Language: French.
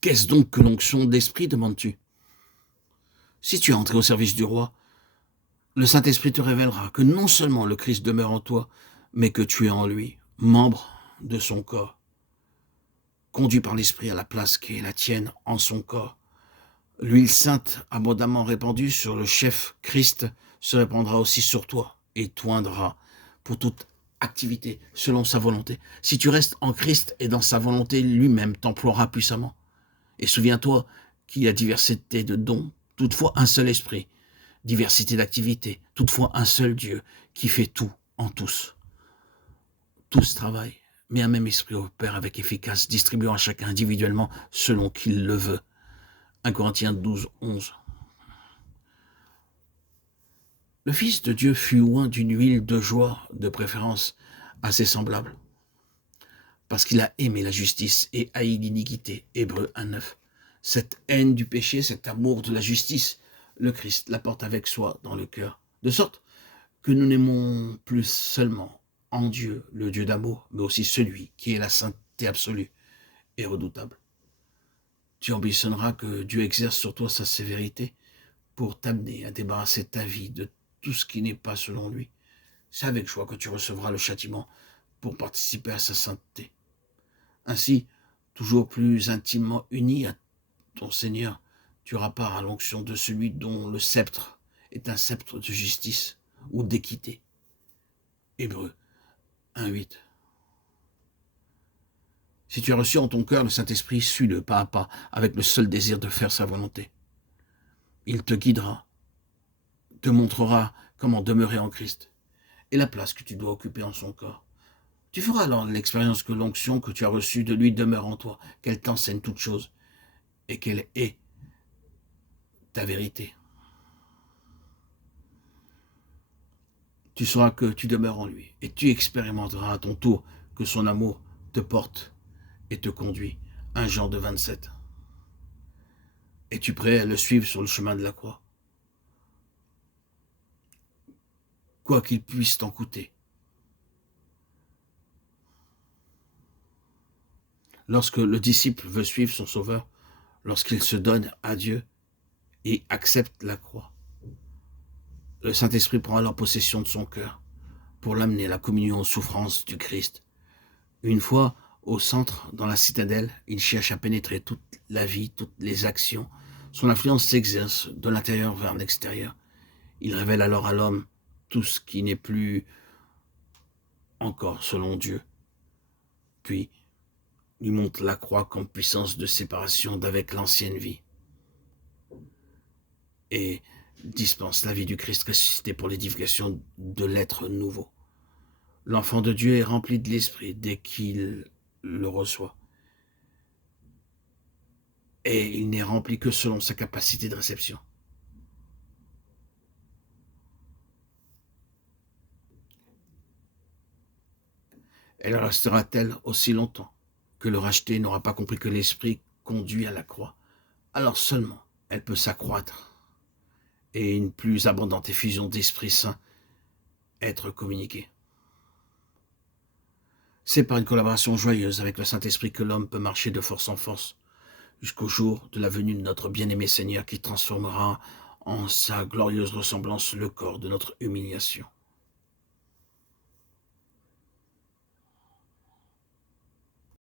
Qu'est-ce donc que l'onction d'esprit, demandes-tu? Si tu es entré au service du roi, le Saint-Esprit te révélera que non seulement le Christ demeure en toi, mais que tu es en lui, membre de son corps, conduit par l'Esprit à la place qui est la tienne en son corps. L'huile sainte abondamment répandue sur le chef Christ se répandra aussi sur toi et t'oindra pour toute activité selon sa volonté. Si tu restes en Christ et dans sa volonté, lui-même t'emploiera puissamment. Et souviens-toi qu'il y a diversité de dons, toutefois un seul esprit, diversité d'activités, toutefois un seul Dieu qui fait tout en tous. Tous travaillent, mais un même esprit opère avec efficace, distribuant à chacun individuellement selon qu'il le veut. 1 Corinthiens 12, 11. Le Fils de Dieu fut oint d'une huile de joie, de préférence assez semblable, parce qu'il a aimé la justice et haï l'iniquité. Hébreux 1,9. Cette haine du péché, cet amour de la justice, le Christ la porte avec soi dans le cœur, de sorte que nous n'aimons plus seulement en Dieu, le Dieu d'amour, mais aussi celui qui est la sainteté absolue et redoutable. Tu ambitionneras que Dieu exerce sur toi sa sévérité pour t'amener à débarrasser ta vie de tout ce qui n'est pas selon lui. C'est avec joie que tu recevras le châtiment pour participer à sa sainteté. Ainsi, toujours plus intimement uni à ton Seigneur, tu auras part à l'onction de celui dont le sceptre est un sceptre de justice ou d'équité. Hébreux 1,8. Si tu as reçu en ton cœur le Saint-Esprit, suis-le pas à pas, avec le seul désir de faire sa volonté. Il te guidera, te montrera comment demeurer en Christ et la place que tu dois occuper en son corps. Tu feras alors l'expérience que l'onction que tu as reçue de lui demeure en toi, qu'elle t'enseigne toutes choses et qu'elle est ta vérité. Tu sauras que tu demeures en lui et tu expérimenteras à ton tour que son amour te porte et te conduit. 1 Jean 2, 27. Es-tu prêt à le suivre sur le chemin de la croix? Quoi qu'il puisse t'en coûter. Lorsque le disciple veut suivre son Sauveur, lorsqu'il se donne à Dieu et accepte la croix, le Saint-Esprit prend alors possession de son cœur pour l'amener à la communion aux souffrances du Christ. Une fois au centre, dans la citadelle, il cherche à pénétrer toute la vie, toutes les actions. Son influence s'exerce de l'intérieur vers l'extérieur. Il révèle alors à l'homme tout ce qui n'est plus encore selon Dieu. Puis, lui montre la croix comme puissance de séparation d'avec l'ancienne vie. Et dispense la vie du Christ ressuscité pour l'édification de l'être nouveau. L'enfant de Dieu est rempli de l'Esprit dès qu'il le reçoit. Et il n'est rempli que selon sa capacité de réception. Elle restera telle aussi longtemps que le racheté n'aura pas compris que l'Esprit conduit à la croix. Alors seulement elle peut s'accroître et une plus abondante effusion d'Esprit Saint être communiquée. C'est par une collaboration joyeuse avec le Saint-Esprit que l'homme peut marcher de force en force jusqu'au jour de la venue de notre bien-aimé Seigneur qui transformera en sa glorieuse ressemblance le corps de notre humiliation.